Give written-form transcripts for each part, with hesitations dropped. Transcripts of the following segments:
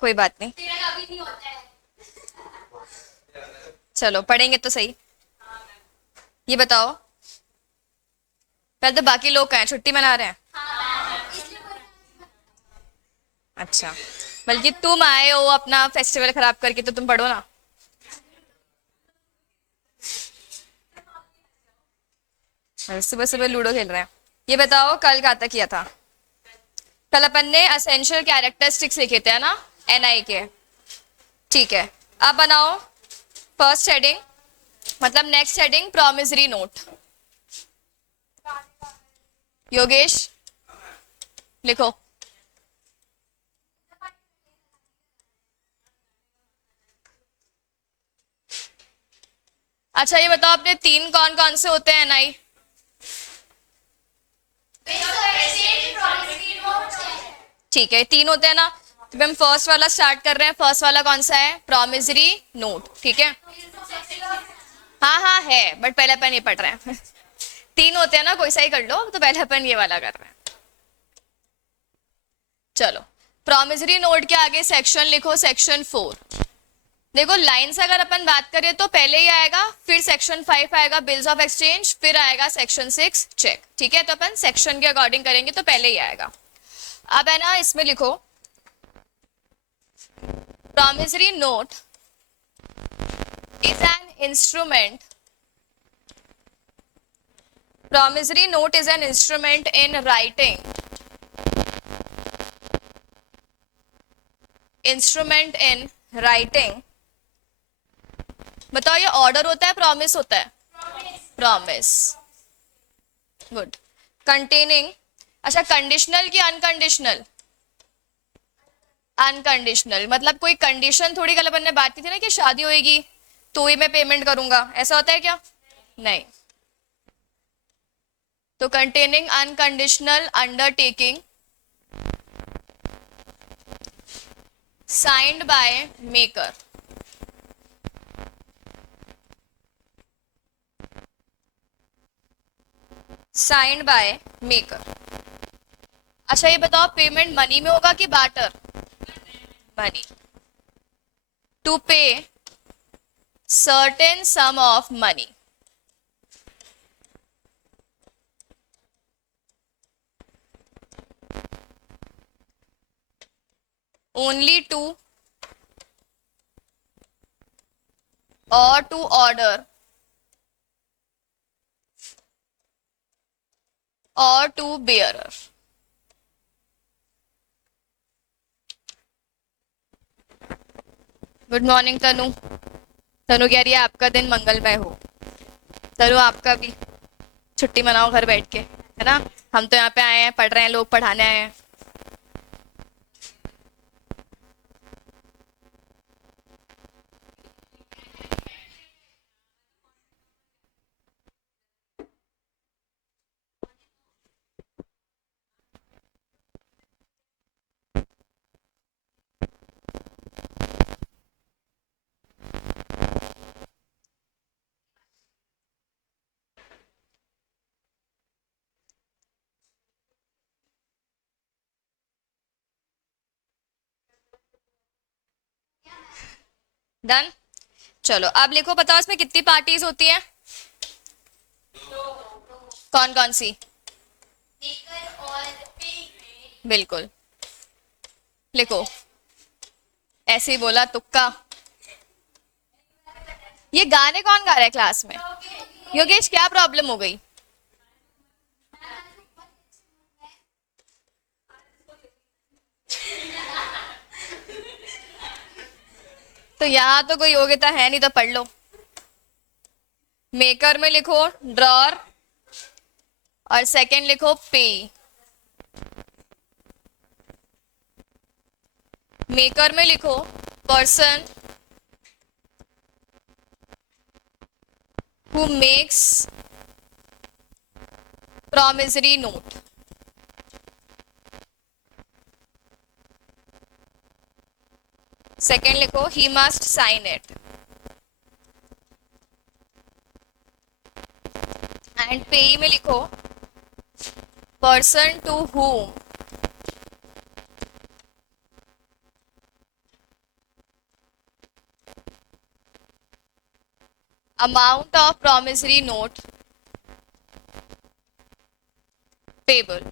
कोई बात नहीं, चलो पढ़ेंगे तो सही। ये बताओ, पहले तो बाकी लोग कहाँ हैं, छुट्टी मना रहे हैं? अच्छा, बल्कि तुम आए हो अपना फेस्टिवल खराब करके, तो तुम पढ़ो ना। सुबह सुबह लूडो खेल रहे हैं। ये बताओ कल क्या तक किया था? कल अपन ने असेंशियल कैरेक्टरिस्टिक्स लिखे थे, है ना, एनआई के। ठीक है, अब बनाओ फर्स्ट हेडिंग, मतलब next heading promissory note. Yogesh लिखो। अच्छा ये बताओ, अपने तीन कौन कौन से होते हैं एनआई? ठीक है, तीन होते हैं ना, तो हम फर्स्ट वाला स्टार्ट कर रहे हैं। फर्स्ट वाला कौन सा है? प्रॉमिसरी नोट, ठीक है। हाँ हाँ है, बट पहले अपन ये पढ़ रहे हैं। तीन होते हैं ना, कोई सा ही कर लो, तो पहले अपन ये वाला कर रहे हैं। चलो, प्रॉमिसरी नोट के आगे सेक्शन लिखो, सेक्शन 4। देखो लाइन से अगर अपन बात करें तो पहले ही आएगा, फिर सेक्शन 5 आएगा बिल्स ऑफ एक्सचेंज, फिर आएगा सेक्शन 6 चेक, ठीक है। तो अपन सेक्शन के अकॉर्डिंग करेंगे तो पहले ही आएगा। अब है ना, इसमें लिखो promissory note is an instrument. Promissory note is an instrument in writing. Instrument in writing. बताओ, ये ऑर्डर होता है प्रॉमिस होता है? Promise, good. कंटेनिंग, अच्छा कंडीशनल की अनकंडीशनल? अनकंडीशनल, मतलब कोई कंडीशन थोड़ी, कल अपन ने बात की थी ना कि शादी होएगी तो ही मैं पेमेंट करूंगा, ऐसा होता है क्या? नहीं। तो containing unconditional undertaking signed by maker. Signed by maker. अच्छा ये बताओ, पेमेंट मनी में होगा कि barter? Money. To pay certain sum of money. Only to or to order or to bearer. Good morning Tanu. Tanu कह रही है आपका दिन मंगलमय हो। तनु आपका भी, छुट्टी मनाओ घर बैठ के, है ना। हम तो यहाँ पे आए हैं, पढ़ रहे हैं, लोग पढ़ाने आए हैं। डन। चलो अब लिखो, बताओ इसमें कितनी पार्टीज होती हैं? कौन कौन सी? बिल्कुल, लिखो। ऐसे ही बोला तुक्का। ये गाने कौन गा रहा है क्लास में? योगेश क्या प्रॉब्लम हो गई? तो यहाँ तो कोई योग्यता है नहीं, तो पढ़ लो। मेकर में लिखो ड्रॉर, और सेकंड लिखो पे। मेकर में लिखो person who makes promissory note. Second लिखो he must sign it. And pay में लिखो person to whom amount of promissory note payable.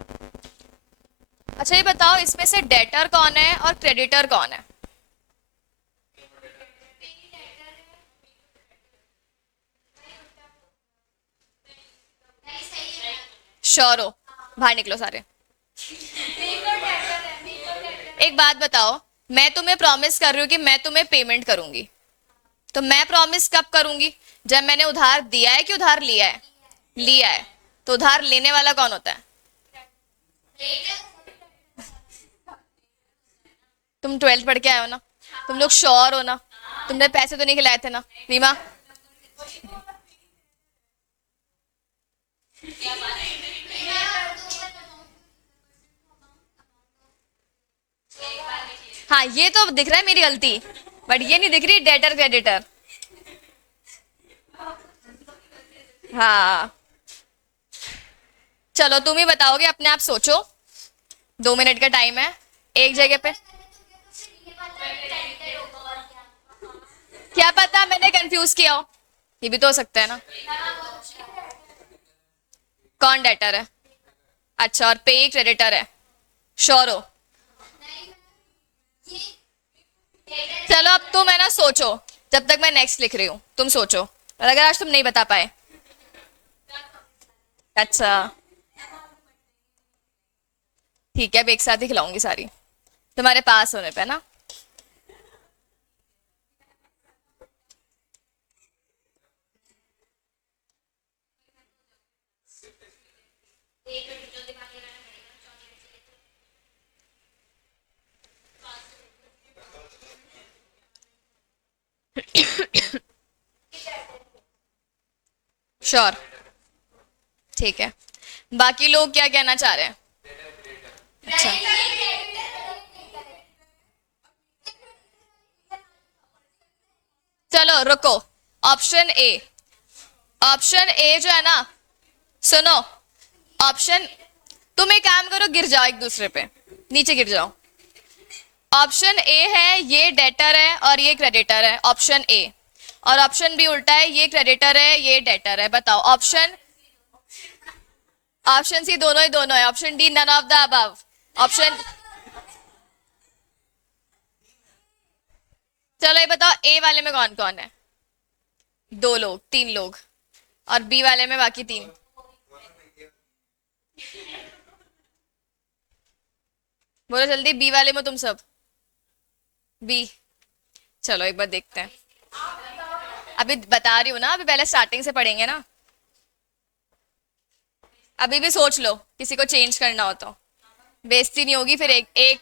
अच्छा ये बताओ इसमें से डेटर कौन है और क्रेडिटर कौन है? श्योर हो? बाहर निकलो सारे। एक बात बताओ, मैं तुम्हें प्रॉमिस कर रही हूँ कि मैं तुम्हें पेमेंट करूंगी, तो मैं प्रॉमिस कब करूंगी? जब मैंने उधार दिया है कि उधार लिया है? लिया है। तो उधार लेने वाला कौन होता है? तुम 12th पढ़ के आए हो ना, तुम लोग श्योर हो ना? तुमने पैसे तो नहीं खिलाए थे ना रीमा? हाँ ये तो दिख रहा है मेरी गलती, बट ये नहीं दिख रही डेटर क्रेडिटर। हाँ चलो तुम ही बताओगे, अपने आप सोचो, 2 मिनट का टाइम है एक जगह पे। क्या पता मैंने कंफ्यूज किया हो, ये भी तो हो सकता है ना। कौन डेटर है? अच्छा, और पे क्रेडिटर है? श्योर हो? चलो अब तुम है ना सोचो, जब तक मैं नेक्स्ट लिख रही हूँ तुम सोचो, और अगर आज तुम नहीं बता पाए। अच्छा ठीक है, अब एक साथ ही खिलाऊंगी सारी, तुम्हारे पास होने पे ना। श्योर? ठीक है, बाकी लोग क्या कहना चाह रहे हैं? अच्छा चलो रुको, ऑप्शन ए, ऑप्शन ए जो है ना, सुनो, ऑप्शन, तुम एक काम करो, गिर जाओ एक दूसरे पे, नीचे गिर जाओ। ऑप्शन ए है ये डेटर है और ये क्रेडिटर है, ऑप्शन ए। और ऑप्शन बी उल्टा है, ये क्रेडिटर है ये डेटर है। बताओ ऑप्शन, ऑप्शन सी दोनों ही दोनों है, option D none of the above. Option, चलो ये बताओ ए वाले में कौन कौन है? 2 लोग, 3 लोग, और बी वाले में बाकी 3। बोलो जल्दी, बी वाले में तुम सब? बी, चलो एक बार देखते हैं। अभी बता रही हूँ ना, अभी पहले स्टार्टिंग से पढ़ेंगे ना। अभी भी सोच लो, किसी को चेंज करना हो तो बेइज्जती नहीं होगी फिर। एक एक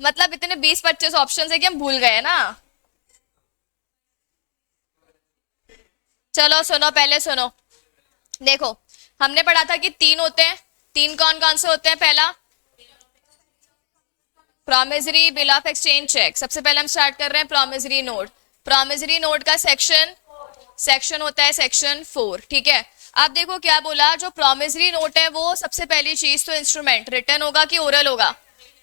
मतलब इतने 20-25 ऑप्शन है कि हम भूल गए ना। चलो सुनो, पहले सुनो, देखो हमने पढ़ा था कि 3 होते हैं। 3 कौन कौन से होते हैं? पहला promissory bill of exchange cheque, सबसे पहले हम स्टार्ट कर रहे हैं प्रॉमिसरी नोट। प्रॉमिसरी नोट का सेक्शन, सेक्शन होता है सेक्शन 4, ठीक है। अब देखो क्या बोला, जो प्रॉमिसरी नोट है वो सबसे पहली चीज तो इंस्ट्रूमेंट, रिटर्न होगा कि ओरल होगा?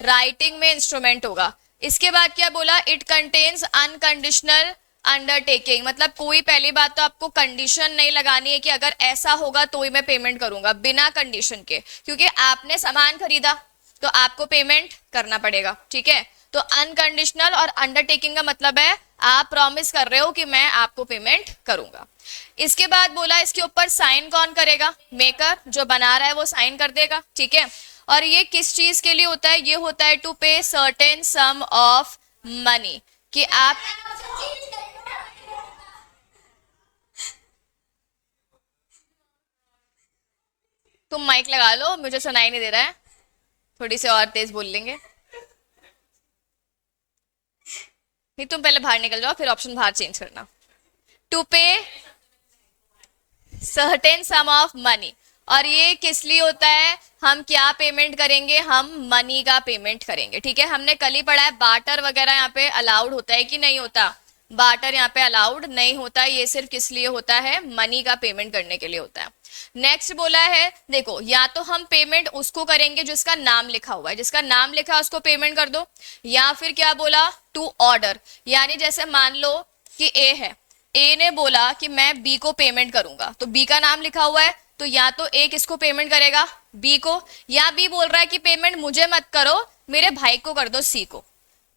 राइटिंग में इंस्ट्रूमेंट होगा। इसके बाद क्या बोला, इट कंटेन्स अनकंडीशनल अंडरटेकिंग, मतलब कोई, पहली बात तो आपको कंडीशन नहीं लगानी है कि अगर ऐसा होगा तो ही मैं पेमेंट करूंगा, बिना कंडीशन के, क्योंकि आपने सामान खरीदा तो आपको पेमेंट करना पड़ेगा, ठीक है। तो अनकंडीशनल और अंडरटेकिंग का मतलब है आप प्रॉमिस कर रहे हो कि मैं आपको पेमेंट करूंगा। इसके बाद बोला इसके ऊपर साइन कौन करेगा? मेकर, जो बना रहा है वो साइन कर देगा, ठीक है। और ये किस चीज के लिए होता है? ये होता है to pay certain sum of money, कि आप, तुम माइक लगा लो, मुझे सुनाई नहीं दे रहा है, थोड़ी सी और तेज बोल लेंगे। नहीं तुम पहले बाहर निकल जाओ, फिर ऑप्शन बाहर चेंज करना। To pay certain sum of money, और ये किस लिए होता है? हम क्या पेमेंट करेंगे? हम मनी का पेमेंट करेंगे, ठीक है। हमने कल ही पढ़ा है बार्टर वगैरह यहाँ पे अलाउड होता है कि नहीं होता? बार्टर यहाँ पे अलाउड नहीं होता, ये सिर्फ किस लिए होता है? मनी का पेमेंट करने के लिए होता है। नेक्स्ट बोला है, देखो या तो हम पेमेंट उसको करेंगे जिसका नाम लिखा हुआ है, जिसका नाम लिखा है उसको पेमेंट कर दो, या फिर क्या बोला, टू ऑर्डर, यानी जैसे मान लो कि ए है, ए ने बोला कि मैं बी को पेमेंट करूंगा, तो बी का नाम लिखा हुआ है, तो या तो ए किसको पेमेंट करेगा, बी को, या बी बोल रहा है कि पेमेंट मुझे मत करो मेरे भाई को कर दो, सी को,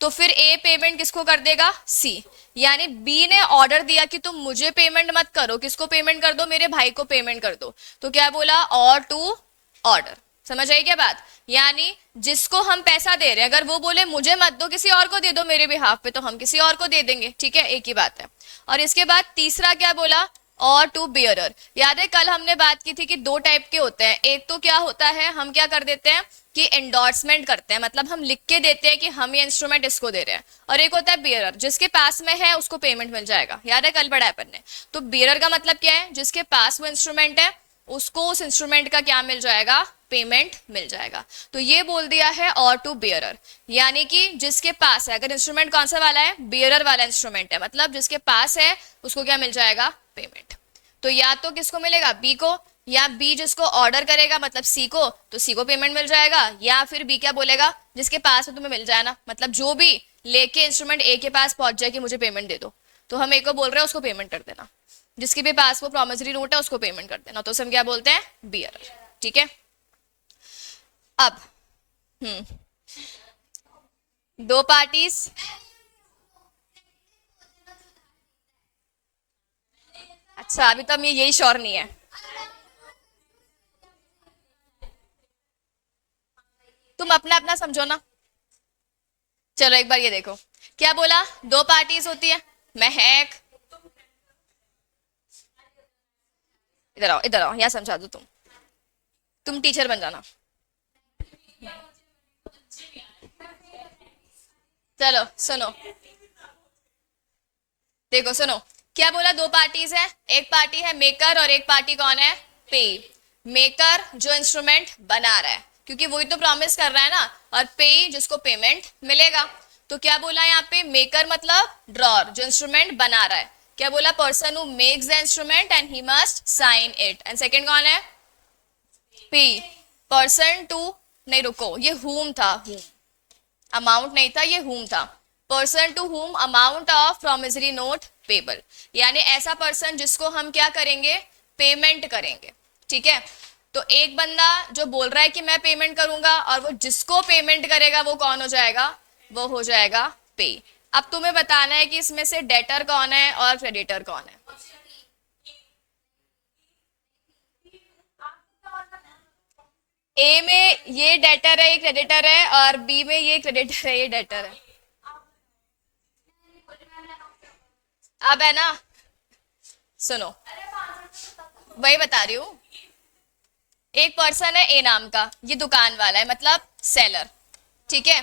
तो फिर ए पेमेंट किसको कर देगा, सी। यानी बी ने ऑर्डर दिया कि तुम मुझे पेमेंट मत करो, किसको पेमेंट कर दो, मेरे भाई को पेमेंट कर दो, तो क्या बोला, और टू ऑर्डर। समझ आई क्या बात? यानी जिसको हम पैसा दे रहे हैं, अगर वो बोले मुझे मत दो किसी और को दे दो मेरे बिहाफ पे, तो हम किसी और को दे देंगे, ठीक है, एक ही बात है। और इसके बाद तीसरा क्या बोला, और टू बियरर। याद है कल हमने बात की थी कि दो टाइप के होते हैं, एक तो क्या होता है, हम क्या कर देते हैं कि एंडोर्समेंट करते हैं, मतलब हम लिख के देते हैं कि हम ये इंस्ट्रूमेंट इसको दे रहे हैं, और एक होता है बियरर, जिसके पास में है उसको पेमेंट मिल जाएगा। याद है कल पढ़ा है अपन ने। तो बियरर का मतलब क्या है, जिसके पास वो इंस्ट्रूमेंट है उसको उस इंस्ट्रूमेंट का क्या मिल जाएगा, पेमेंट मिल जाएगा। तो ये बोल दिया है और टू बियरर, यानी कि जिसके पास है, अगर इंस्ट्रूमेंट कौन सा वाला है, बियरर वाला इंस्ट्रूमेंट है, मतलब जिसके पास है उसको क्या मिल जाएगा, पेमेंट। तो या तो किसको मिलेगा, बी को, या बी जिसको ऑर्डर करेगा मतलब सी को, तो सी को पेमेंट मिल जाएगा, या फिर बी क्या बोलेगा, जिसके पास है तुम्हें मिल जाए ना, मतलब जो भी लेके इंस्ट्रूमेंट ए के पास पहुंच जाए कि मुझे पेमेंट दे दो, तो हम ए को बोल रहे हैं उसको पेमेंट कर देना, जिसके भी पास वो प्रॉमिसरी नोट है उसको पेमेंट कर देना, तो उसे हम क्या बोलते हैं, बियरर। ठीक है। अब दो पार्टीज, अच्छा अभी तो हम यही श्योर नहीं है, तुम अपना अपना समझो ना। चलो एक बार ये देखो, क्या बोला, दो पार्टीज होती है, महक इधर आओ यहाँ समझा दो, तुम टीचर बन जाना। चलो सुनो, देखो सुनो, क्या बोला, दो पार्टीज है, एक पार्टी है मेकर और एक पार्टी कौन है, पे। मेकर जो इंस्ट्रूमेंट बना रहा है, क्योंकि वही तो प्रॉमिस कर रहा है ना, और पे जिसको पेमेंट मिलेगा। तो क्या बोला यहाँ पे, मेकर मतलब ड्रॉर, जो इंस्ट्रूमेंट बना रहा है, क्या बोला, person who makes the instrument and he must sign it, and second कौन है, पी, पर्सन टू, नहीं रुको ये हुम था, हुम, अमाउंट नहीं था, ये हुम था, person to whom amount of promissory note payable, यानी ऐसा पर्सन जिसको हम क्या करेंगे, पेमेंट करेंगे। ठीक है, तो एक बंदा जो बोल रहा है कि मैं पेमेंट करूंगा, और वो जिसको पेमेंट करेगा वो कौन हो जाएगा, वो हो जाएगा पे। अब तुम्हें बताना है कि इसमें से डेटर कौन है और क्रेडिटर कौन है। ए में ये डेटर है, ये क्रेडिटर है, और बी में ये क्रेडिटर है, ये डेटर है। अब है ना, सुनो, वही बता रही हूँ, एक पर्सन है ए नाम का, ये दुकान वाला है मतलब सेलर, ठीक है,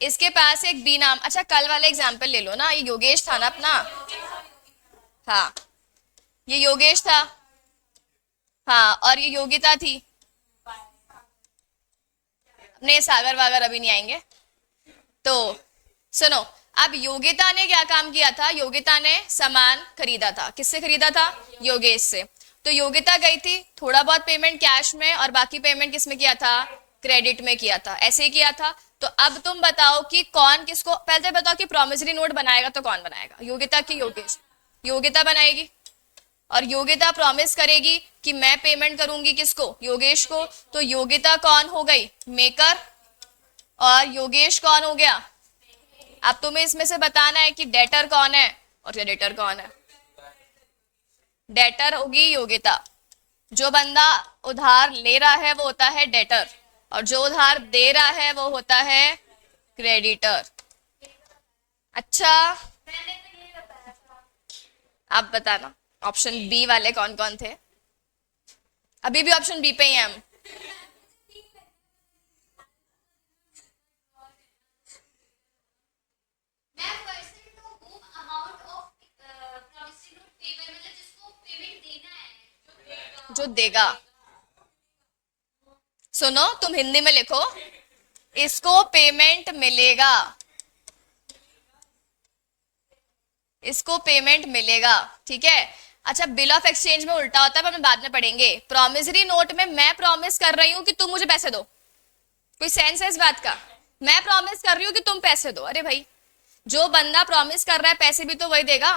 इसके पास एक बी नाम, अच्छा कल वाला एग्जाम्पल ले लो ना, ये योगेश था ना अपना, हाँ ये योगेश था, हाँ और ये योगिता थी, अपने सागर वागर अभी नहीं आएंगे। तो सुनो, अब योगिता ने क्या काम किया था, योगिता ने सामान खरीदा था, किससे खरीदा था, योगेश से। तो योगिता गई थी, थोड़ा बहुत पेमेंट कैश में और बाकी पेमेंट किसमें किया था, क्रेडिट में किया था, ऐसे ही किया था। तो अब तुम बताओ कि कौन किसको, पहले बताओ कि प्रॉमिसरी नोट बनाएगा तो कौन बनाएगा, योगिता की योगेश, योगिता बनाएगी, और योगिता प्रॉमिस करेगी कि मैं पेमेंट करूंगी किसको, योगेश को, तो योगिता कौन हो गई, मेकर, और योगेश कौन हो गया। अब तुम्हें इसमें से बताना है कि डेटर कौन है और क्रेडिटर कौन है। डेटर होगी योगिता, जो बंदा उधार ले रहा है वो होता है डेटर, और जो उधार दे रहा है वो होता है क्रेडिटर। अच्छा आप बताना ऑप्शन बी वाले कौन कौन थे, अभी भी ऑप्शन बी पे ही हैं हम। जो देगा, सुनो तुम हिंदी में लिखो, इसको पेमेंट मिलेगा, इसको पेमेंट मिलेगा, ठीक है। अच्छा बिल ऑफ एक्सचेंज में उल्टा होता है, पर हम बाद में पढ़ेंगे। प्रॉमिसरी नोट में मैं प्रॉमिस कर रही हूं कि तुम मुझे पैसे दो, कोई सेंस है इस बात का, मैं प्रॉमिस कर रही हूँ कि तुम पैसे दो, अरे भाई जो बंदा प्रॉमिस कर रहा है पैसे भी तो वही देगा,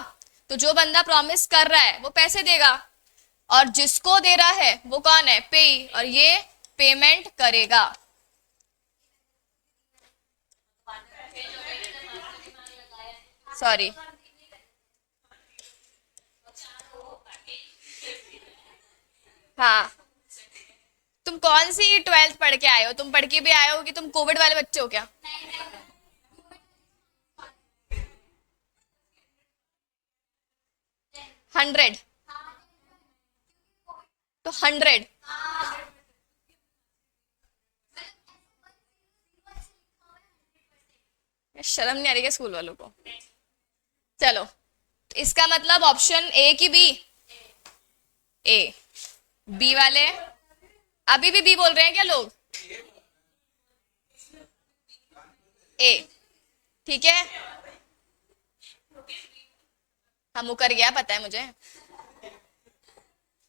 तो जो बंदा प्रॉमिस कर रहा है वो पैसे देगा, और जिसको दे रहा है वो कौन है? पे, और ये पेमेंट करेगा। सॉरी, हाँ, तुम कौन सी 12th पढ़ के आए हो? तुम पढ़ के भी आए हो कि तुम कोविड वाले बच्चे हो क्या? 100, तो 100। शर्म नहीं आ रही है स्कूल वालों को? चलो, तो इसका मतलब ऑप्शन ए की बी? ए। बी वाले अभी भी बी बोल रहे हैं क्या लोग? ए, ठीक है। हम मुकर गया, पता है मुझे।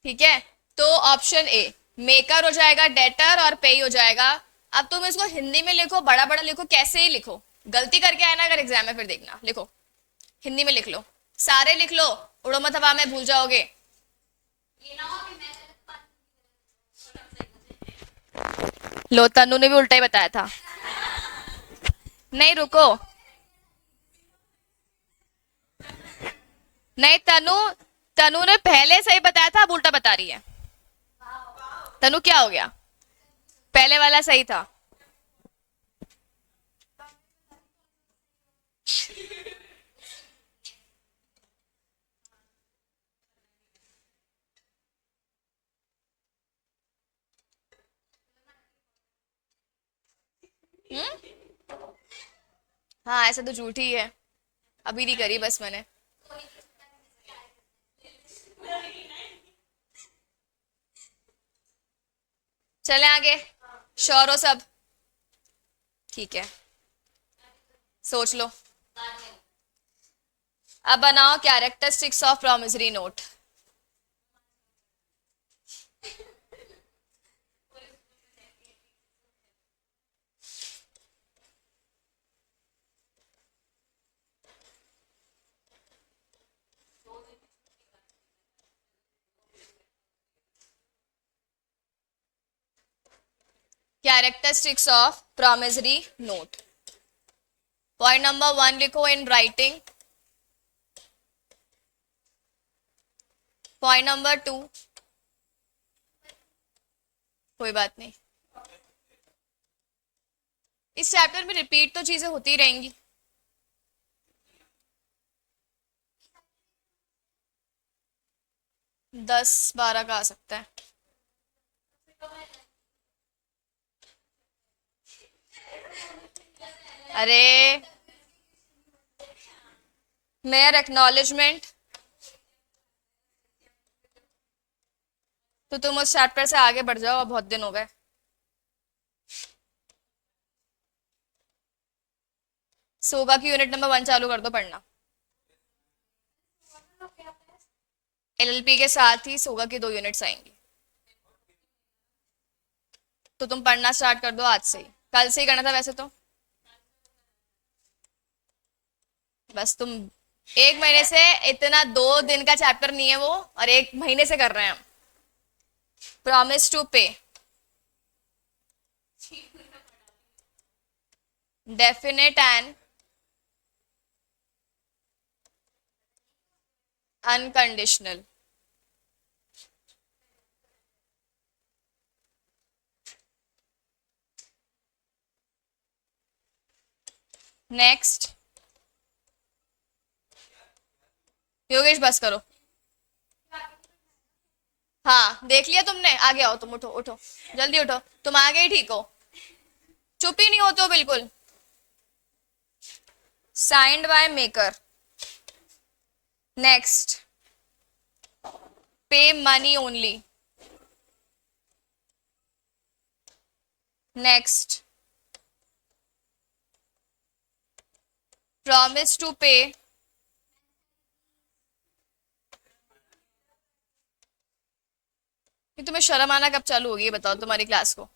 ठीक है, तो ऑप्शन ए मेकर हो जाएगा, डेटर और पे हो जाएगा। अब तुम इसको हिंदी में लिखो, बड़ा बड़ा लिखो, कैसे ही लिखो, गलती करके आए ना अगर एग्जाम में फिर देखना। लिखो, हिंदी में लिख लो, सारे लिख लो, उड़ो मत हवा में, भूल जाओगे। लो, तनु ने भी उल्टा ही बताया था। नहीं रुको, नहीं तनु, तनु ने पहले सही बताया था, अब उल्टा बता रही है। तनु क्या हो गया? पहले वाला सही था। हम्म, हाँ ऐसा तो झूठी ही है, अभी नहीं करी बस मैंने। चले आगे, श्योर हो सब? ठीक है, सोच लो। अब बनाओ characteristics of promissory note. Characteristics of promissory note. Point number 1 लिखो इन राइटिंग। पॉइंट नंबर 2, कोई बात नहीं, इस चैप्टर में रिपीट तो चीजें होती रहेंगी। दस 12 का आ सकता है। अरे, मेयर एक्नॉलेजमेंट, तो तुम उस चैप्टर से आगे बढ़ जाओ, अब बहुत दिन हो गए। सोगा की यूनिट नंबर 1 चालू कर दो पढ़ना। एलएलपी के साथ ही सोगा की 2 यूनिट्स आएंगी, तो तुम पढ़ना स्टार्ट कर दो आज से ही। कल से ही करना था वैसे तो। बस तुम 1 महीने से, इतना 2 दिन का चैप्टर नहीं है वो, और 1 महीने से कर रहे हैं हम। प्रॉमिस टू पे, definite and unconditional. Next, Yogesh बस करो। हाँ देख लिया तुमने, आगे आओ तुम, उठो उठो, जल्दी उठो, तुम आगे ही ठीक हो, चुप ही नहीं होते हो बिल्कुल। Signed by maker. Next, pay money only. Next, promise to pay कि तुम्हें शर्म आना कब चालू होगी, ये बताओ तुम्हारी क्लास को।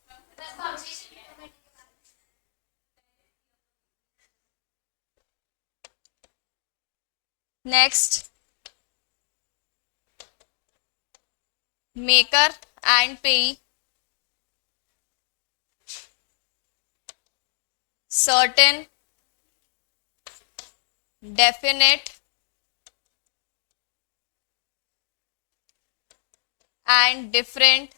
Next, maker and payee, certain, definite and different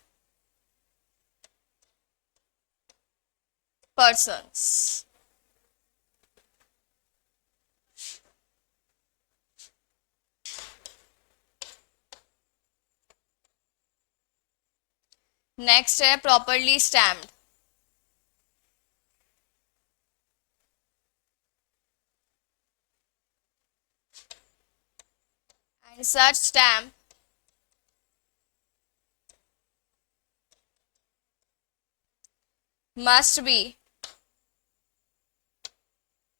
persons. Next है properly stamped, and such stamp must be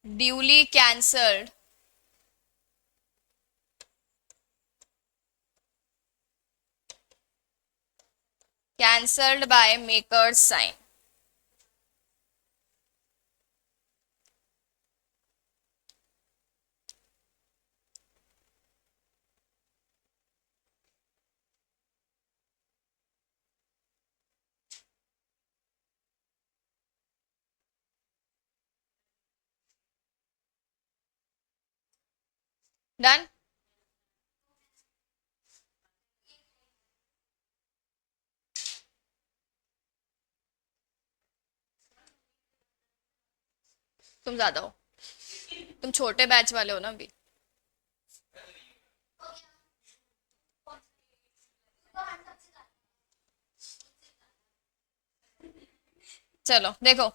duly cancelled by maker's sign. Done? तुम ज्यादा हो, तुम छोटे बैच वाले हो ना अभी। चलो देखो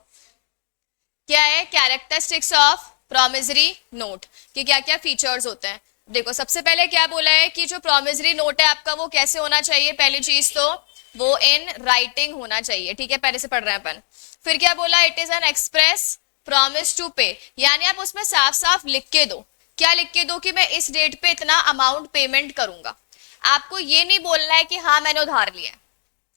क्या है कैरेक्टरिस्टिक्स ऑफ प्रोमिसरी नोट, कि क्या क्या फीचर्स होते हैं। देखो सबसे पहले क्या बोला है कि जो प्रोमिसरी नोट है आपका वो कैसे होना चाहिए, पहली चीज तो वो इन राइटिंग होना चाहिए, ठीक है, पहले से पढ़ रहे हैं अपन। फिर क्या बोला, it is an express promise to pay, यानी आप उसमें साफ साफ लिख के दो, क्या लिख के दो कि मैं इस डेट पे इतना अमाउंट पेमेंट करूंगा। आपको ये नहीं बोलना है कि हाँ मैंने उधार लिया है,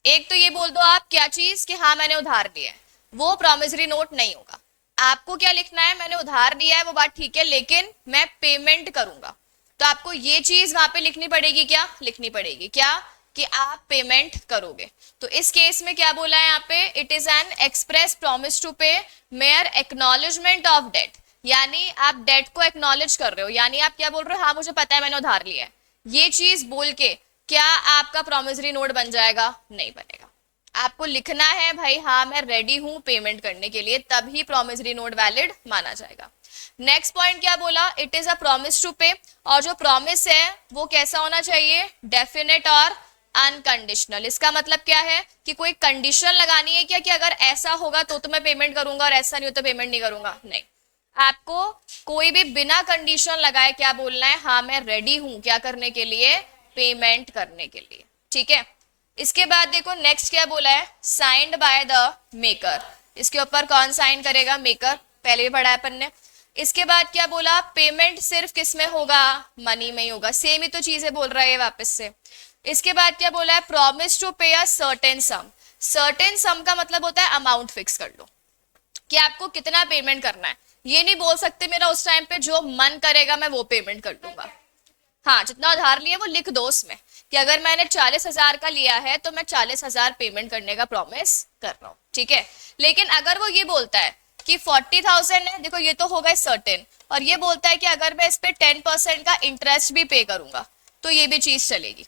एक तो ये बोल दो आप क्या चीज कि हाँ मैंने उधार लिया है, वो प्रॉमिसरी नोट नहीं होगा। आपको क्या लिखना है, मैंने उधार लिया है वो बात ठीक है लेकिन मैं पेमेंट करूंगा, तो आपको ये चीज वहां पे लिखनी पड़ेगी, क्या लिखनी पड़ेगी, क्या कि आप पेमेंट करोगे। तो इस केस में क्या बोला है यहाँ पे, it is an express promise to pay mere acknowledgement of debt, यानी आप डेट को एक्नॉलेज कर रहे हो, यानी आप क्या बोल रहे हो, हाँ मुझे पता है मैंने उधार लिया है, ये चीज बोल के क्या आपका प्रॉमिसरी नोट बन जाएगा, नहीं बनेगा। आपको लिखना है भाई हाँ मैं रेडी हूं पेमेंट करने के लिए, तभी प्रॉमिसरी नोट वैलिड माना जाएगा। नेक्स्ट पॉइंट क्या बोला, it is a promise to pay, और जो प्रॉमिस है वो कैसा होना चाहिए, डेफिनेट और अनकंडीशनल। इसका मतलब क्या है कि कोई कंडीशन लगानी है क्या कि अगर ऐसा होगा तो मैं पेमेंट करूंगा और ऐसा नहीं हो तो पेमेंट नहीं करूंगा, नहीं। आपको कोई भी बिना कंडीशन लगाए क्या बोलना है, हाँ मैं रेडी हूं क्या करने के लिए, पेमेंट करने के लिए, ठीक है। इसके बाद देखो नेक्स्ट क्या बोला है, साइंड बाय द मेकर, इसके ऊपर कौन साइन करेगा, मेकर, पहले भी पढ़ा है अपन ने। इसके बाद क्या बोला, पेमेंट सिर्फ किस में होगा, मनी में ही होगा, सेम ही तो चीजें बोल रहा है वापस से। इसके बाद क्या बोला है, प्रॉमिस टू पे अ सर्टेन सम, सर्टेन सम का मतलब होता है अमाउंट फिक्स कर लो कि आपको कितना पेमेंट करना है, ये नहीं बोल सकते मेरा उस टाइम पे जो मन करेगा मैं वो पेमेंट कर दूंगा। हाँ जितना उधार लिया वो लिख दो उसमें कि अगर मैंने 40,000 का लिया है तो मैं 40,000 पेमेंट करने का प्रॉमिस कर रहा हूँ, ठीक है। लेकिन अगर वो ये बोलता है कि 40,000 है, देखो ये तो होगा सर्टेन, और ये बोलता है कि अगर मैं इस पे 10% का इंटरेस्ट भी पे करूंगा तो ये भी चीज चलेगी,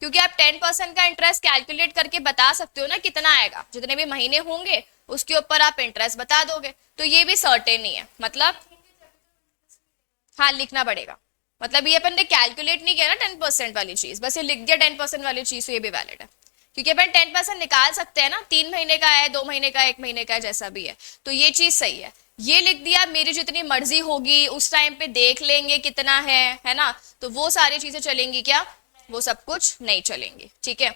क्योंकि आप 10% का इंटरेस्ट कैलकुलेट करके बता सकते हो ना कितना आएगा, जितने भी महीने होंगे उसके ऊपर आप इंटरेस्ट बता दोगे, तो ये भी सर्टेन ही है, मतलब हाँ लिखना पड़ेगा। मतलब ये अपन ने कैलकुलेट नहीं किया ना 10% वाली चीज, बस ये लिख दिया 10% वाली चीज, तो ये भी वैलिड है, क्योंकि अपन 10% निकाल सकते हैं ना, 3 महीने का है, 2 महीने का, 1 महीने का है, जैसा भी है, तो ये चीज सही है। ये लिख दिया मेरी जितनी मर्जी होगी उस टाइम पे देख लेंगे कितना है ना, तो वो सारी चीजें चलेंगी क्या, वो सब कुछ नहीं चलेंगी, ठीक है।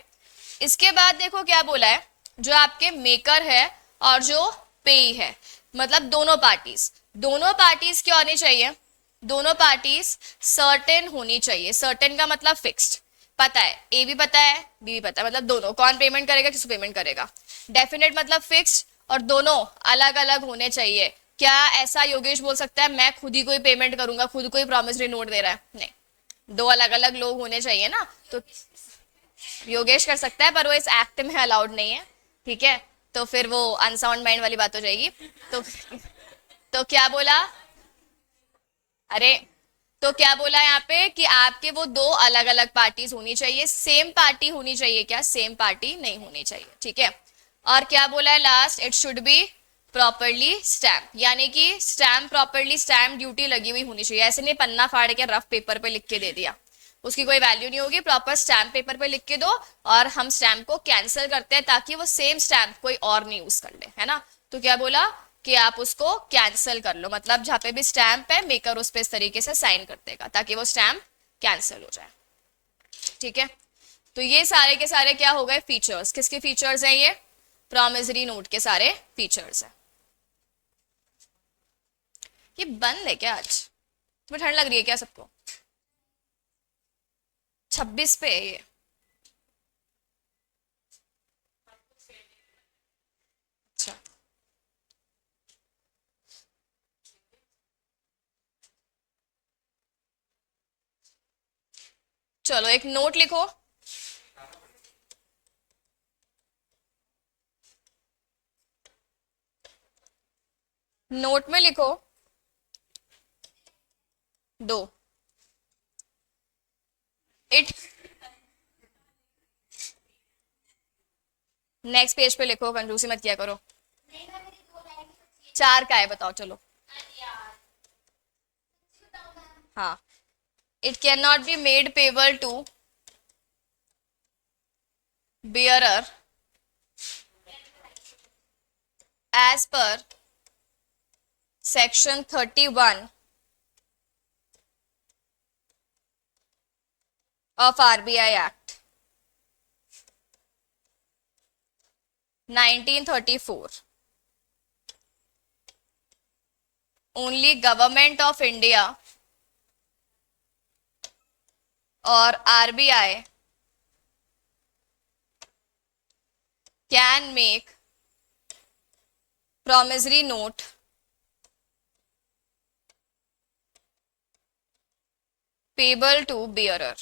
इसके बाद देखो क्या बोला है, जो आपके मेकर है और जो पे है, मतलब दोनों पार्टीज क्या होनी चाहिए, दोनों पार्टीज सर्टेन होनी चाहिए। सर्टेन का मतलब फिक्स्ड, पता है, ए भी पता है बी भी पता है, मतलब दोनों कौन पेमेंट करेगा किसको पेमेंट करेगा। डेफिनेट मतलब फिक्स्ड, और दोनों अलग अलग होने चाहिए। क्या ऐसा योगेश बोल सकता है मैं खुद ही कोई पेमेंट करूंगा, खुद कोई प्रॉमिसरी नोट दे रहा है, नहीं, दो अलग अलग लोग होने चाहिए ना, तो योगेश कर सकता है पर वो इस एक्ट में अलाउड नहीं है, ठीक है। तो फिर वो अनसाउंड माइंड वाली बात हो जाएगी। तो तो क्या बोला, अरे तो क्या बोला यहाँ पे कि आपके वो दो अलग अलग पार्टीज होनी चाहिए, सेम पार्टी होनी चाहिए, क्या सेम पार्टी नहीं होनी चाहिए, ठीक है। और क्या बोला है last, it should be properly stamp, यानी कि स्टैम्प प्रॉपरली स्टैम्प ड्यूटी लगी हुई होनी चाहिए। ऐसे नहीं पन्ना फाड़ के रफ पेपर पे लिख के दे दिया, उसकी कोई वैल्यू नहीं होगी। प्रॉपर स्टैम्प पेपर पे लिख के दो और हम स्टैम्प को कैंसिल करते हैं ताकि वो सेम स्टैम्प कोई और नहीं यूज कर ले, है ना। तो क्या बोला कि आप उसको कैंसिल कर लो, मतलब जहां पे भी स्टैम्प है मेकर उस पे इस तरीके से साइन कर देगा ताकि वो स्टैम्प कैंसिल हो जाए, ठीक है। तो ये सारे के सारे क्या हो गए फीचर्स, किसके फीचर्स हैं ये, प्रोमिसरी नोट के सारे फीचर्स हैं। ये बंद है क्या आज, तुम्हें ठंड लग रही है क्या सबको, 26 पे है ये। अच्छा चलो एक नोट लिखो, नोट में लिखो दो, इट नेक्स्ट पेज पे लिखो, कंजूसी मत किया करो। चार का है बताओ चलो। हाँ, it cannot be made payable to bearer as per section 31 of RBI Act 1934। only government of India or RBI can make promissory note payable to bearer।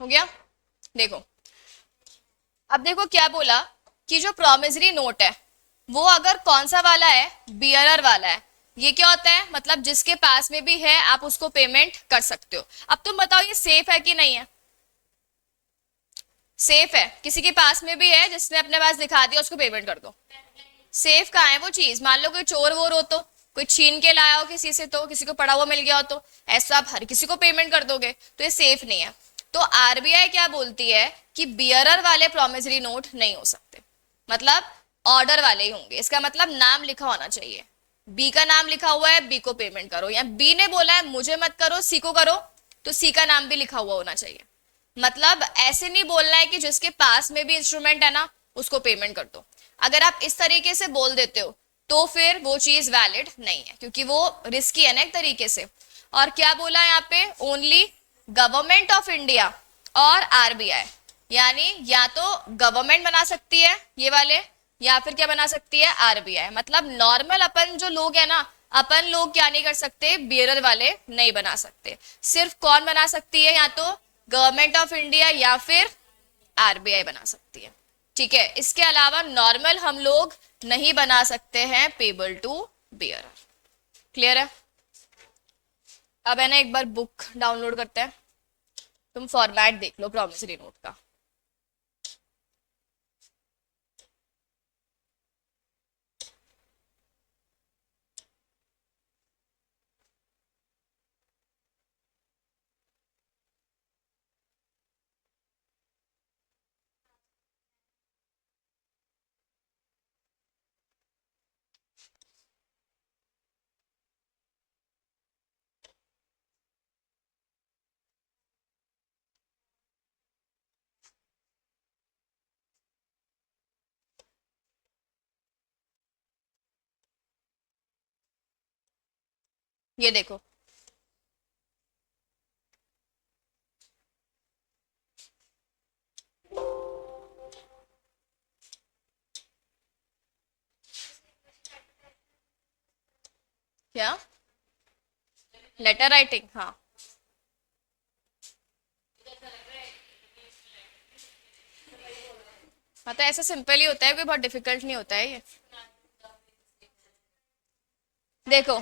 हो गया, देखो अब देखो क्या बोला कि जो प्रोमिसरी नोट है वो अगर कौन सा वाला है, बियरर वाला है। ये क्या होता है, मतलब जिसके पास में भी है आप उसको पेमेंट कर सकते हो। अब तुम बताओ ये सेफ है कि नहीं है, सेफ है, किसी के पास में भी है जिसने अपने पास दिखा दिया उसको पेमेंट कर दो। सेफ कहाँ है वो चीज, मान लो कोई चोर वोर हो तो, कोई छीन के लाया हो किसी से, तो किसी को पड़ा हुआ मिल गया हो तो ऐसा आप हर किसी को पेमेंट कर दोगे, तो ये सेफ नहीं है। तो आरबीआई क्या बोलती है कि बियरर वाले प्रोमिसरी नोट नहीं हो सकते, मतलब ऑर्डर वाले ही होंगे। इसका मतलब नाम लिखा होना चाहिए, बी का नाम लिखा हुआ है बी को पेमेंट करो, या बी ने बोला है मुझे मत करो सी को करो, तो सी का नाम भी लिखा हुआ होना चाहिए। मतलब ऐसे नहीं बोलना है कि जिसके पास में भी इंस्ट्रूमेंट है ना उसको पेमेंट कर दो। अगर आप इस तरीके से बोल देते हो तो फिर वो चीज वैलिड नहीं है, क्योंकि वो रिस्की है ना एक तरीके से। और क्या बोला यहाँ पे, ओनली गवर्नमेंट ऑफ इंडिया और आरबीआई, यानी या तो गवर्नमेंट बना सकती है ये वाले, या फिर क्या बना सकती है आरबीआई। मतलब नॉर्मल अपन जो लोग है ना, अपन लोग क्या नहीं कर सकते, बियरर वाले नहीं बना सकते। सिर्फ कौन बना सकती है, या तो गवर्नमेंट ऑफ इंडिया या फिर आरबीआई बना सकती है, ठीक है। इसके अलावा नॉर्मल हम लोग नहीं बना सकते हैं पेबल टू बियरर। क्लियर है। अब है ना एक बार बुक डाउनलोड करते हैं, तुम फॉर्मेट देख लो प्रॉमिसरी नोट का। ये देखो, क्या लेटर राइटिंग, हाँ। हाँ तो ऐसा सिंपल ही होता है, कोई बहुत डिफिकल्ट नहीं होता है ये। देखो,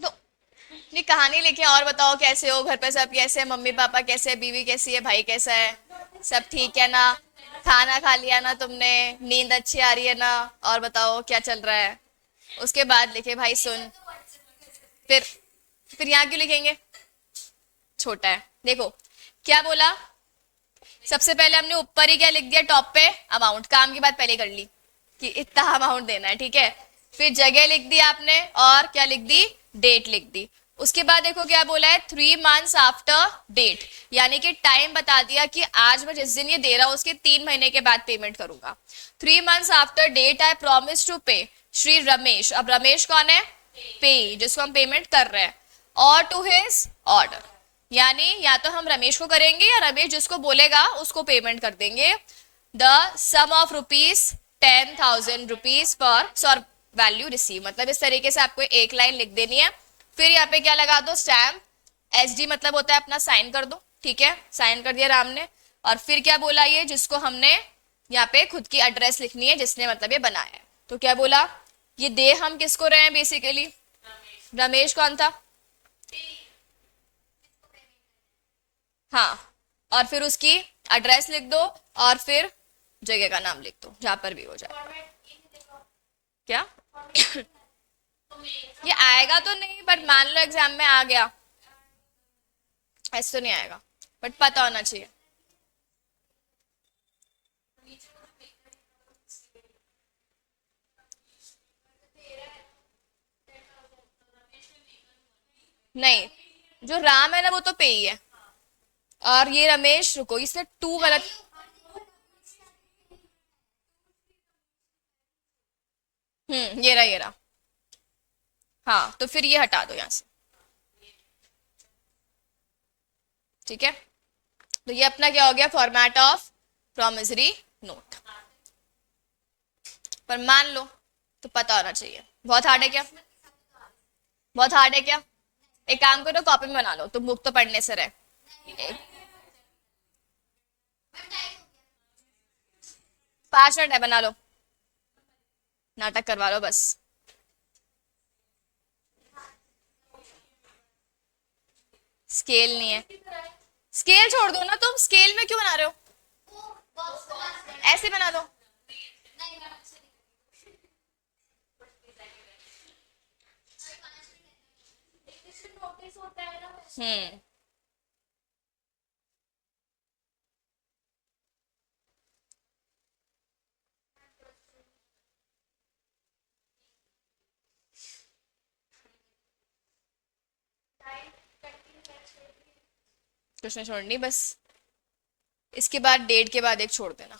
तो ये कहानी लिखे और बताओ कैसे हो, घर पे सब कैसे है, मम्मी पापा कैसे है, बीवी कैसी है, भाई कैसा है, सब ठीक है ना, खाना खा लिया ना तुमने, नींद अच्छी आ रही है ना, और बताओ क्या चल रहा है। उसके बाद लिखे भाई सुन। फिर फिर यहाँ क्यों लिखेंगे, छोटा है। देखो क्या बोला, सबसे पहले हमने ऊपर ही क्या लिख दिया, टॉप पे अमाउंट, काम की बात पहले कर ली कि इतना अमाउंट देना है, ठीक है। फिर जगह लिख दी आपने, और क्या लिख दी, डेट लिख दी। उसके बाद देखो क्या बोला है, 3 months आफ्टर डेट, यानी कि टाइम बता दिया कि आज मैं जिस दिन ये दे रहा हूं उसके 3 महीने के बाद पेमेंट करूंगा। 3 months after date I promise to pay Shri Ramesh, अब रमेश कौन है, पे, जिसको हम पेमेंट कर रहे हैं, और टू हिज ऑर्डर, यानी या तो हम रमेश को करेंगे या रमेश जिसको बोलेगा उसको पेमेंट कर देंगे, the sum of rupees 10,000 rupees पर वैल्यू रिसीव, मतलब इस तरीके से आपको एक लाइन लिख देनी है। फिर यहाँ पे क्या लगा दो, स्टैम्प, एस डी मतलब होता है अपना, साइन कर दो, ठीक है, साइन कर दिया राम ने। और फिर क्या बोला, ये जिसको हमने यहाँ पे खुद की एड्रेस लिखनी है, जिसने मतलब ये बनाया है, तो क्या बोला, ये दे हम किसको रहे हैं बेसिकली, रमेश कौन था, हाँ, और फिर उसकी एड्रेस लिख दो, और फिर जगह का नाम लिख दो जहां पर भी हो जाए। क्या ये आएगा तो नहीं, बट मान लो एग्जाम में आ गया, ऐसे तो नहीं आएगा, बट पता होना चाहिए। नहीं, जो राम है ना वो तो पे ही है, और ये रमेश, रुको इसने टू गलत, ये रहा ये रहा, हाँ तो फिर ये हटा दो यहाँ से, ठीक है। तो ये अपना क्या हो गया, फॉर्मेट ऑफ प्रोमिसरी नोट। पर मान लो, तो पता होना चाहिए, बहुत हार्ड है क्या, बहुत हार्ड है क्या, एक काम करो कॉपी में बना लो, तुम बुक तो पढ़ने से रहे, 5 मिनट है, बना लो, नाटक करवा लो बस। स्केल नहीं है, स्केल छोड़ दो ना, तुम स्केल में क्यों बना रहे हो, ऐसे बना दो। हम्म कुछ नहीं छोड़नी बस, इसके बाद डेट के बाद एक छोड़ देना।